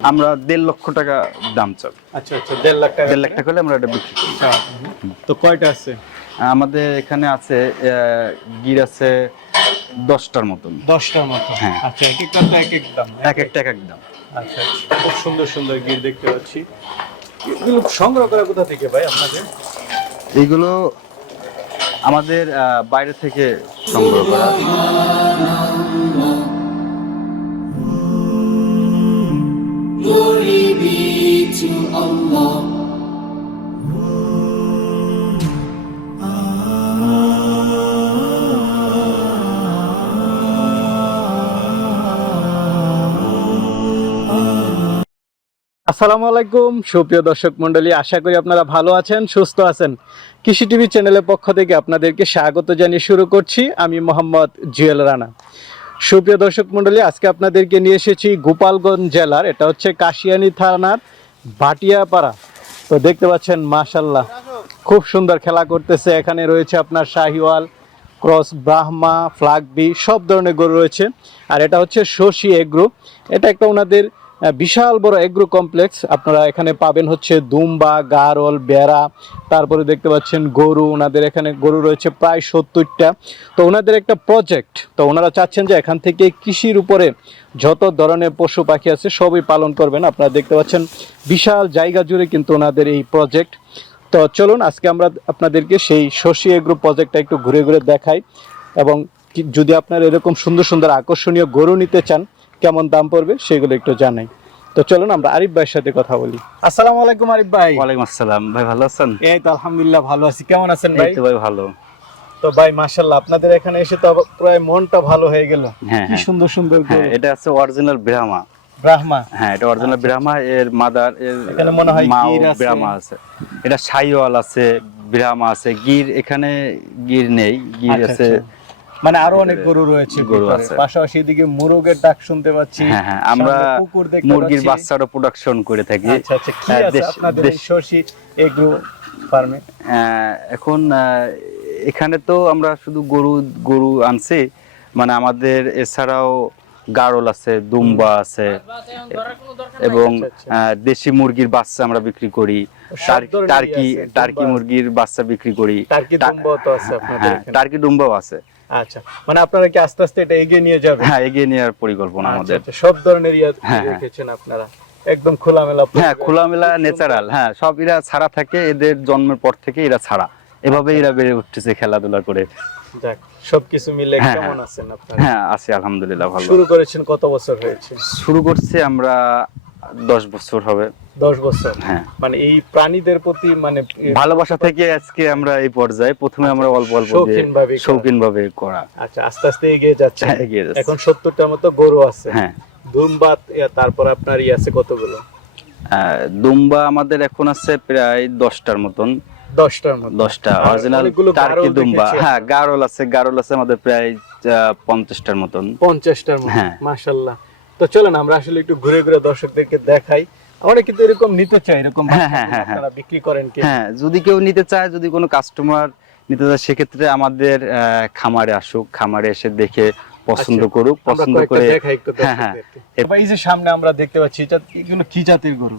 আমরা 1.5 লক্ষ টাকা দাম চাই। আচ্ছা আচ্ছা, 1.5 লাখ টাকা। 1.5 লাখ টাকা হলে আমরা এটা বিক্রি করি। তো কয়টা আছে? আমাদের এখানে আছে গির আছে 10টার মতন। 10টার মতো। হ্যাঁ। আচ্ছা, এক একটা তো এক এক দাম। এক একটা এক এক দাম। আচ্ছা আচ্ছা, খুব সুন্দর সুন্দর গির দেখতে পাচ্ছি। এগুলো সংগ্রহ করা কোথা থেকে ভাই আপনাদের? এইগুলো আমাদের বাইরে থেকে সংগ্রহ করা। Glory be to Allah. আসসালামু আলাইকুম সুপ্রিয় দর্শক মণ্ডলী, আশা করি আপনারা ভালো আছেন, সুস্থ আছেন। কৃষি টিভি চ্যানেলের পক্ষ থেকে আপনাদেরকে স্বাগত জানিয়ে শুরু করছি আমি মোহাম্মদ জুয়েল রানা। সুপ্রিয় দর্শক মণ্ডলী, আজকে আপনাদেরকে নিয়ে এসেছি গোপালগঞ্জ জেলার, এটা হচ্ছে কাশিয়ানী থানার ভাটিয়াপাড়া। তো দেখতে পাচ্ছেন মাশাল্লাহ খুব সুন্দর খেলা করতেছে। এখানে রয়েছে আপনার শাহিওয়াল, ক্রস, ব্রাহ্মা, ফ্লাগবি সব ধরনের গরু রয়েছে। আর এটা হচ্ছে শশী এগ্রো, এটা একটা ওনাদের বিশাল বড় এগ্রো কমপ্লেক্স। আপনারা এখানে পাবেন হচ্ছে দুম্বা, গারল, বেড়া, তারপরে দেখতে পাচ্ছেন গরু। ওনাদের এখানে গরু রয়েছে প্রায় 70টা। তো ওনাদের একটা প্রজেক্ট, তো ওনারা চাচ্ছেন যে এখান থেকে কৃষির উপরে যত ধরনের পশু পাখি আছে সবই পালন করবেন। আপনারা দেখতে পাচ্ছেন বিশাল জায়গা জুড়ে কিন্তু ওনাদের এই প্রজেক্ট। তো চলুন আজকে আমরা আপনাদেরকে সেই শশী এগ্রো প্রজেক্টটা একটু ঘুরে ঘুরে দেখাই, এবং যদি আপনারা এরকম সুন্দর সুন্দর আকর্ষণীয় গরু নিতে চান কেমন দাম পড়বে সেগুলো একটু জানাই। তো চলুন আমরা আরিফ ভাইয়ের সাথে কথা বলি। আসসালামু আলাইকুম আরিফ ভাই। ওয়ালাইকুম আসসালাম ভাই, ভালো আছেন? এই তো আলহামদুলিল্লাহ ভালো আছি, কেমন আছেন ভাই? এই তো ভাই ভালো। তো ভাই মাশাআল্লাহ আপনাদের এখানে এসে তো প্রায় মনটা ভালো হয়ে গেল। হ্যাঁ, কি সুন্দর সুন্দর হ্যাঁ, গরু। এটা আছে অরিজিনাল ব্রাহ্মা। ব্রাহ্মা। হ্যাঁ, এটা অরিজিনাল ব্রাহ্মা, এর মাদার, এর এখানে মনে হয় মাও গির আছে। ব্রাহ্মা আছে। এটা শাহিওয়াল আছে, ব্রাহ্মা আছে, গির এখানে গির নেই, গির আচ্ছা, আছে। আচ্ছা। মানে আরো অনেক গরু রয়েছে গরু ভিতরে। আছে। পাশাপাশি এদিকে মুরগের ডাক শুনতে পাচ্ছি। হ্যাঁ হ্যাঁ, আমরা সামনে পুকুর দেখতে মুরগির পাচ্ছি। বাচ্চারও প্রোডাকশন করে থাকি। আচ্ছা আচ্ছা, কি আছে আপনাদের এই শশী এগ্রো ফার্মে? এখন এখানে তো আমরা শুধু গরু গরু আনছি, মানে আমাদের এছাড়াও গাড়ল আছে, দুম্বা আছে, এবং দেশি মুরগির বাচ্চা আমরা বিক্রি করি। টার্কি মুরগির বাচ্চা বিক্রি করি। টার্কি দুম্বাও তো আছে আপনাদের হ্যাঁ, এখানে? টার্কি দুম্বাও আছে। আচ্ছা, মানে আপনারা কি আস্তে আস্তে এটা এগিয়ে নিয়ে যাবেন? হ্যাঁ, এগিয়ে নেওয়ার পরিকল্পনা আচ্ছা, আমাদের। আচ্ছা, সব ধরনের হ্যাঁ, রেখেছেন আপনারা, একদম খোলামেলা? হ্যাঁ, খোলামেলা, ন্যাচারাল। হ্যাঁ, সব এরা ছাড়া থাকে, এদের জন্মের পর থেকে এরা ছাড়া, এভাবে এরা বেড়ে উঠতেছে খেলাধুলা করে। যাক, সবকিছু মিলে হ্যাঁ, কেমন আছেন আপনারা? হ্যাঁ, আছি আলহামদুলিল্লাহ ভালো। শুরু করেছেন কত বছর হয়েছে? শুরু করছি আমরা 10 বছর হবে। 10 বছর? হ্যাঁ। মানে এই প্রাণীদের প্রতি মানে ভালোবাসা থেকে আজকে আমরা এই পর্যায়ে। প্রথমে আমরা অল্প অল্প দিয়ে শৌখিন ভাবে করা। আচ্ছা, আস্তে আস্তে এগিয়ে যাচ্ছে। হ্যাঁ, এগিয়ে যাচ্ছে। এখন 70টার মতো গরু আছে। হ্যাঁ। দুম্বা, তারপর আপনার আছে কতগুলো? দুম্বা আমাদের এখন আছে প্রায় 10টার মতন। 10টার মতো? 10টা অরিজিনাল টার্কি দুম্বা। হ্যাঁ, গাড়ল আছে আমাদের প্রায় 50টার মতন। 50টার মতো? হ্যাঁ, মাশাআল্লাহ। তো চলেন আমরা আসলে একটু ঘুরে ঘুরে দর্শকদেরকে দেখাই। আমরা কিন্তু এরকম নিতে চাই, এরকম আপনারা বিক্রি করেন কি? হ্যাঁ, যদি কেউ নিতে চায়, যদি কোনো কাস্টমার নিতে চায়, সেক্ষেত্রে আমাদের খামারে আসুক, খামারে এসে দেখে পছন্দ করুক, পছন্দ করে। হ্যাঁ হ্যাঁ, এই যে সামনে আমরা দেখতে পাচ্ছি, এগুলো কি জাতের গরু?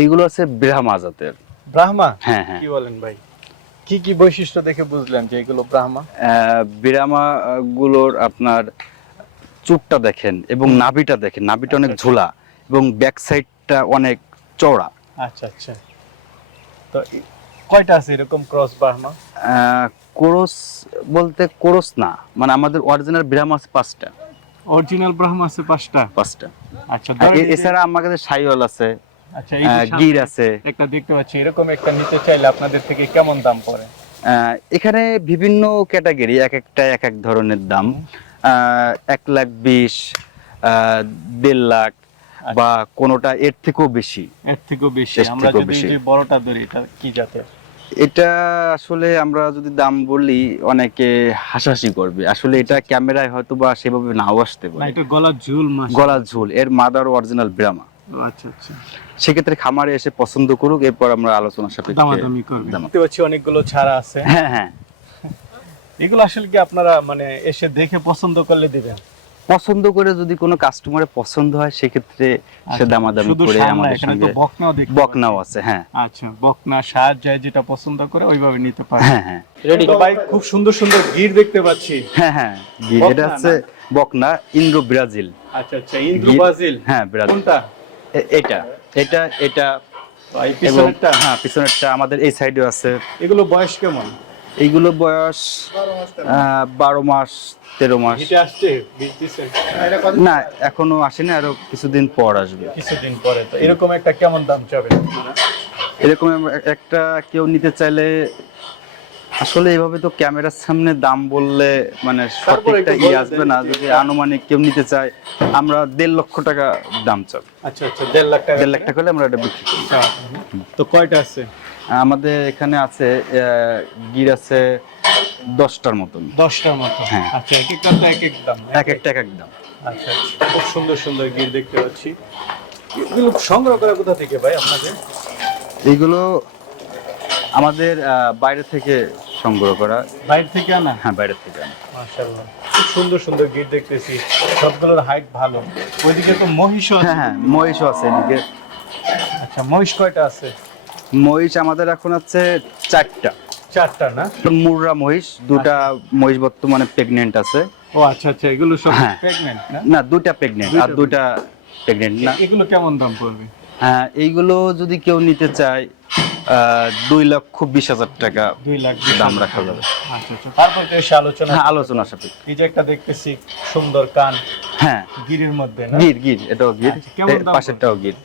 এইগুলো আছে ব্রাহ্মা জাতের। ব্রাহ্মা? হ্যাঁ হ্যাঁ। কি বলেন ভাই, কি কি বৈশিষ্ট্য দেখে বুঝলেন যে এগুলো ব্রাহ্মা? ব্রাহ্মা গুলোর আপনার চুটটা দেখেন এবং নাভিটা দেখেন, নাভিটা অনেক ঝোলা এবং ব্যাক সাইডটা অনেক চওড়া। আচ্ছা আচ্ছা, তো কয়টা আছে এরকম ক্রস ব্রাহ্মা? কোরস বলতে কোরস না, মানে আমাদের অরিজিনাল ব্রাহ্মা আছে 5টা। অরিজিনাল ব্রাহ্মা আছে 5টা? আচ্ছা, এছাড়া আমার কাছে শাহিওয়াল আছে। আচ্ছা, এই গির আছে একটা দেখতে পাচ্ছি, এরকম একটা নিতে চাইলে আপনাদের থেকে কেমন দাম পড়ে? এখানে বিভিন্ন ক্যাটাগরি, এক একটা এক এক ধরনের দাম। 1,20,000, 1.5 লাখ, বা কোনোটা এর থেকেও বেশি। আমরা যদি এই বড়টা ধরি, এটা কি জাতের? এটা আসলে আমরা যদি দাম বলি অনেকে হাসাহাসি করবে, আসলে এটা ক্যামেরায় হয়তো বা সেভাবে নাও আসতে পারে। এটা গলার ঝুল, গলার ঝুল, এর মাদার অরিজিনাল ব্রাহ্মা। আচ্ছা আচ্ছা, সেক্ষেত্রে খামারে এসে পছন্দ করুক, এরপর আমরা আলোচনা সাপেক্ষে দামাদামি করব। দেখতে পাচ্ছি অনেকগুলো ছাড়া আছে। হ্যাঁ হ্যাঁ, এগুলো আসলে কি আপনারা মানে এসে দেখে পছন্দ করলে দিবেন? পছন্দ করে যদি কোনো কাস্টমারের পছন্দ হয় সেক্ষেত্রে সে দামাদামি শুধু করে সামলা, আমাদের এখানে তো সঙ্গে। বকনাও দেখতে বকনাও আছে, হ্যাঁ পাচ্ছি। আচ্ছা, বকনা সার যায় যেটা পছন্দ করে ওইভাবে নিতে পারে। হ্যাঁ হ্যাঁ রেডি তো ভাই, খুব সুন্দর সুন্দর গির দেখতে পাচ্ছি। হ্যাঁ হ্যাঁ গির, বকনা এটা হচ্ছে বকনা ইন্দ্র ব্রাজিল। আচ্ছা আচ্ছা, ইন্দ্রু ব্রাজিল। হ্যাঁ ব্রাজিল। কোনটা? এটা এটা এটা এই এবং পিছনেরটা? হ্যাঁ পিছনেরটা আমাদের এই সাইডেও আছে। এগুলো বয়স কেমন? এইগুলো বয়স 12 মাস 13 মাস। হিটে আসছে, বীজ দিছে? না এখনো আসেনি, আরো কিছুদিন পর আসবে। কিছুদিন পরে। তো এরকম একটা কেমন দাম চাবেন? এরকম একটা কেউ নিতে চাইলে আসলে এভাবে তো ক্যামেরার সামনে দাম বললে মানে সঠিকটা একটু বলে আসবে দেন না। যে যদি আনুমানিক কেউ নিতে চায় আমরা 1.5 লক্ষ টাকা দাম চাই। আচ্ছা আচ্ছা, 1.5 লাখ টাকা। 1.5 লাখ টাকা হলে আমরা এটা বিক্রি করি। আচ্ছা, তো কয়টা আছে? আমাদের এখানে আছে গির আছে 10টার মতন। 10টার মতো। হ্যাঁ। আচ্ছা, এক একটা তো এক এক দাম। এক একটা এক এক দাম। আচ্ছা আচ্ছা, খুব সুন্দর সুন্দর গির দেখতে পাচ্ছি। এগুলো সংগ্রহ করা কোথা থেকে ভাই আপনাদের? এইগুলো আমাদের বাইরে থেকে সংগ্রহ করা। বাইরে থেকে আনা? হ্যাঁ বাইরে থেকে আনা। মাশাআল্লাহ, খুব সুন্দর সুন্দর গির দেখতেছি, সবগুলোর হাইট ভালো। ওইদিকে তো মহিষও আছে। হ্যাঁ হ্যাঁ মহিষও আছে এদিকে। আচ্ছা, মহিষ কয়টা আছে? মহিষ আমাদের এখন আছে 4টা। 4টা না? মুর্রা মহিষ, 2টা মহিষ বর্তমানে প্রেগনেন্ট আছে। ও আচ্ছা আচ্ছা, এগুলো সব হ্যাঁ। প্রেগন্যান্ট না? না 2টা প্রেগনেন্ট আর 2টা প্রেগনেন্ট না। এগুলো কেমন দাম পড়বে? হ্যাঁ এইগুলো যদি কেউ নিতে চায় 2,20,000 টাকা 2 লাখ দাম রাখা যাবে। আচ্ছা আচ্ছা, তারপর তো এসে আলোচনা। হ্যাঁ আলোচনা সাপেক্ষে। এই যে একটা দেখতেছি সুন্দর কান, হ্যাঁ গিরের মধ্যে না? গির গির এটাও গির, আচ্ছা, কেমন দাম পাশেরটাও গির।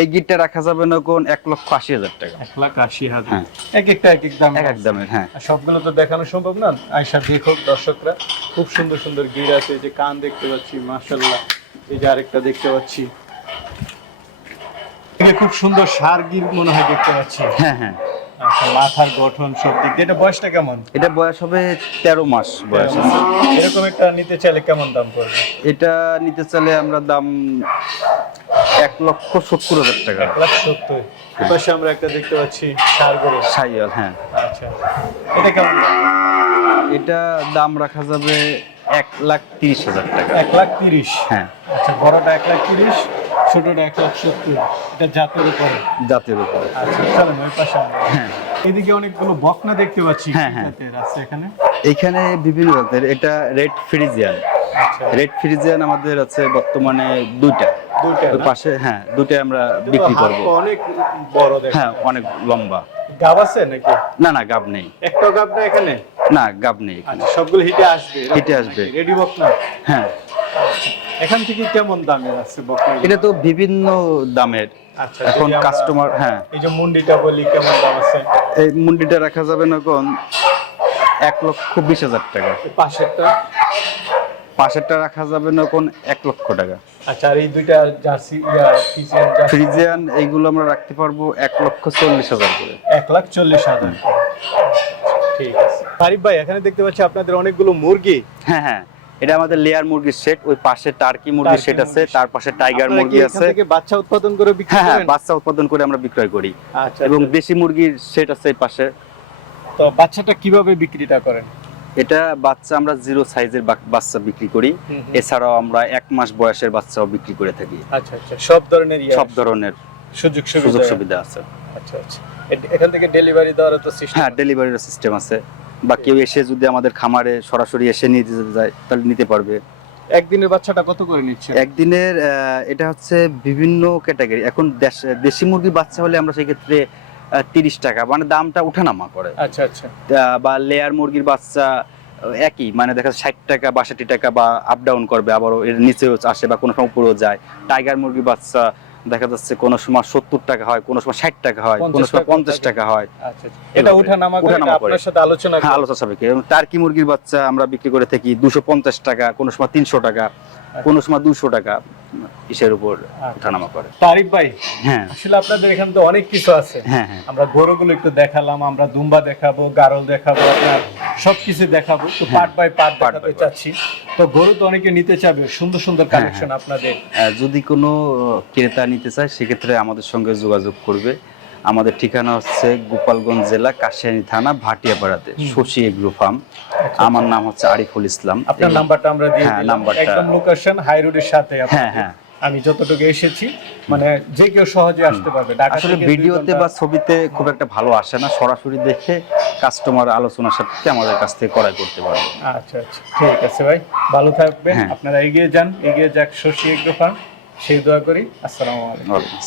এই গিরটা রাখা যাবে না কোন 1,80,000 টাকা। 1,80,000। হ্যাঁ। এক একটা এক এক দাম। এক এক দামের। হ্যাঁ আর সবগুলো তো দেখানো সম্ভব না, আয়সা দেখুক দর্শকরা। খুব সুন্দর সুন্দর গির আছে, এই যে কান দেখতে পাচ্ছি মাশাআল্লাহ। এই যে আরেকটা দেখতে পাচ্ছি, এটা খুব সুন্দর সার গির মনে হয় দেখতে পাচ্ছি। হ্যাঁ হ্যাঁ আচ্ছা, মাথার গঠন সব দিক দিয়ে। এটা বয়সটা কেমন? এটা বয়স হবে 13 মাস বয়স আছে। এরকম একটা নিতে চাইলে কেমন দাম পড়বে? এটা নিতে চাইলে আমরা দাম 1,70,000 টাকা। 1,70,000। এপাশে আমরা একটা দেখতে পাচ্ছি সার গরু। সাইয়াল। হ্যাঁ আচ্ছা, এটা কেমন দাম? এটা দাম রাখা যাবে 1,30,000 টাকা। 1,30,000। হ্যাঁ আচ্ছা, বড়টা 1,30,000, ছোটটা 1,70,000। এটা জাতের উপরে। জাতের উপরে। আচ্ছা, চলেন ওই পাশে আমরা। হ্যাঁ এদিকে অনেকগুলো বকনা দেখতে পাচ্ছি। হ্যাঁ, কি হ্যাঁ। জাতের আছে এখানে? এখানে বিভিন্ন জাতের। এটা রেড ফ্রিজিয়ান। আচ্ছা, রেড ফ্রিজিয়ান আমাদের আছে বর্তমানে 2টা। দুইটা ওই না? পাশে হ্যাঁ 2টা আমরা বিক্রি হাত করব। পা অনেক বড় দেখে। হ্যাঁ অনেক লম্বা। গাব আছে নাকি? না না গাব নেই। একটা গাব না এখানে? না গাব নেই এখানে। আচ্ছা, সবগুলো হিটে আসবে? হিটে আসবে। রেডি বকনা? হ্যাঁ এখান থেকে কেমন দামের আছে বকনা? এটা তো বিভিন্ন দামের। আচ্ছা, এখন যদি আমরা কাস্টমার। হ্যাঁ এই যে মুন্ডিটা বলি, কেমন দাম আছে? এই মুন্ডিটা রাখা যাবে না কোন 1,20,000 টাকা। এই পাশেরটা? পাশেরটা রাখা যাবে না কোন 1 লক্ষ টাকা। আচ্ছা, আর এই দুইটা জার্সি ফ্রিজিয়ান জার্সি? ফ্রিজিয়ান এইগুলো আমরা রাখতে পারবো 1,40,000 করে। 1,40,000। ঠিক আছে। আরিফ ভাই, এখানে দেখতে পাচ্ছি আপনাদের অনেকগুলো মুরগি। হ্যাঁ হ্যাঁ এটা আমাদের লেয়ার মুরগির সেট। ওই পাশে টার্কি মুরগির টার্কি সেট আছে, মুরগির তার পাশে টাইগার আপনারা কি মুরগি এখান আছে। থেকে বাচ্চা উৎপাদন করে বিক্রি হ্যাঁ হ্যাঁ করেন? বাচ্চা উৎপাদন করে আমরা বিক্রয় করি। আচ্ছা, এবং আচ্ছা। দেশি মুরগির সেট আছে এই পাশে। তো বাচ্চাটা কিভাবে বিক্রিটা করেন? এটা বাচ্চা আমরা 0 সাইজের বাচ্চা বিক্রি করি। হুম, হুম। এছাড়াও আমরা 1 মাস বয়সের বাচ্চাও বিক্রি করে থাকি। আচ্ছা আচ্ছা, সব ধরনের সব ধরনের সুযোগ সুযোগ সুবিধা। সুবিধা আছে। আচ্ছা আচ্ছা, এখান থেকে ডেলিভারি দেওয়ার তো সিস্টেম? হ্যাঁ ডেলিভারির সিস্টেম আছে। বা কেউ এসে যদি আমাদের খামারে সরাসরি এসে নিতে যায় তাহলে নিতে পারবে। একদিনের বাচ্চাটা কত করে নিচ্ছে? একদিনের এটা হচ্ছে বিভিন্ন ক্যাটাগরি। এখন দেশি মুরগির বাচ্চা হলে আমরা সেই ক্ষেত্রে 30 টাকা, মানে দামটা ওঠানামা করে। আচ্ছা আচ্ছা, বা লেয়ার মুরগির বাচ্চা একই, মানে দেখা যাচ্ছে 60 টাকা 62 টাকা বা আপ ডাউন করবে, আবারও এর নিচেও আসে বা কোনো সময় উপরেও যায়। টাইগার মুরগির বাচ্চা দেখা যাচ্ছে কোনো সময় 70 টাকা হয়, কোনো সময় 60 টাকা হয়, কোনো সময় 50 টাকা হয়। আচ্ছা আচ্ছা, এটা ওঠানামা করে ওঠানামা করে। আপনার সাথে আলোচনা হ্যাঁ করে? আলোচনা সাপেক্ষে। এবং টার্কি মুরগির বাচ্চা আমরা বিক্রি করে থাকি 250 টাকা, কোনো সময় 300 টাকা, কোনো সময় 200 টাকা, ইসের উপর ওঠানামা করে। তারিফ ভাই, হ্যাঁ আসলে আপনাদের এখানে তো অনেক কিছু আছে। হ্যাঁ হ্যাঁ আমরা গরুগুলো একটু দেখালাম, আমরা দুম্বা দেখাবো, গারল দেখাবো, আপনার সবকিছু দেখাবো। তো পার্ট বাই পার্ট দেখাতে by চাচ্ছি। তো গরু তো অনেকে নিতে চাবে, সুন্দর সুন্দর কালেকশন আপনাদের। যদি কোনো ক্রেতা নিতে চায় সেক্ষেত্রে আমাদের সঙ্গে যোগাযোগ করবে। আমাদের ঠিকানা হচ্ছে গোপালগঞ্জ জেলা কাশিয়ানী থানা ভাটিয়াপাড়াতে শশী এগ্রো ফার্ম। আমার নাম হচ্ছে আরিফুল ইসলাম। আপনার নাম্বারটা আমরা দিয়ে হ্যাঁ, দিলাম, নাম্বারটা- একদম লোকেশন হাই রোডের সাথে হ্যাঁ, হ্যাঁ। আমি যতটুকু এসেছি, মানে যে কেউ সহজে আসতে পারবে। ঢাকা আসলে থেকে 2 ভিডিওতে ঘন্টা- বা ছবিতে খুব একটা ভালো আসে না, সরাসরি দেখে কাস্টমার আলোচনার সাথে আমাদের কাছ থেকে ক্রয় করতে পারবে। আচ্ছা আচ্ছা, ঠিক আছে ভাই, ভালো থাকবেন। হ্যাঁ। আপনারা এগিয়ে যান, এগিয়ে যাক শশী এগ্রো ফার্ম, সেই দোয়া করি। আসসালামু আলাইকুম। ওয়ালাইকুম আসসালাম।